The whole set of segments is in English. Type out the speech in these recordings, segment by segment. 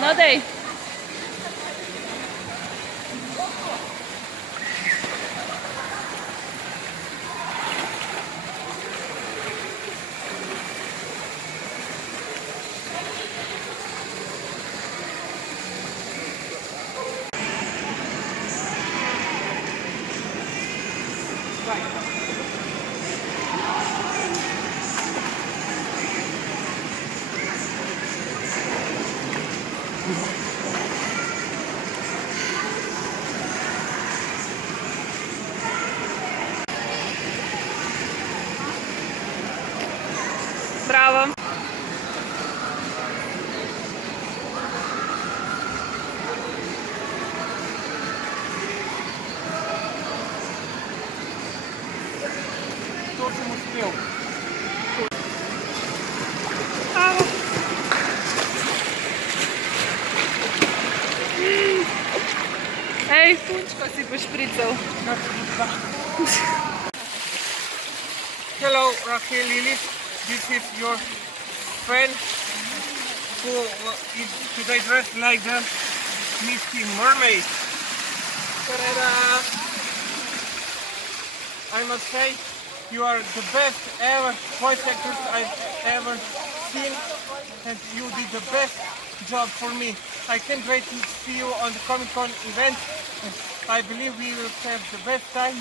No dej. Brawo. To sem uspel. Brawo. Ej, punčko si pošprical. Hello, Rachel Lily. This is your friend who is today dressed like the Misty Mermaid. Ta-da! I must say, you are the best ever voice actors I've ever seen, and you did the best job for me. I can't wait to see you on the Comic-Con event. I believe we will have the best time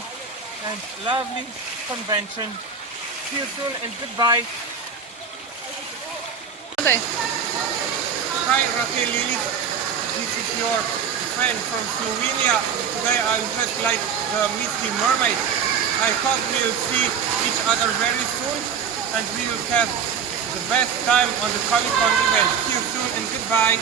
and lovely convention. See you soon and goodbye. No dej. Hi Rachel Lily, this is your friend from Slovenia. Today I'm dressed like the Misty Mermaid. I hope we'll see each other very soon and we will have the best time on the Comic-Con event. See you soon and goodbye.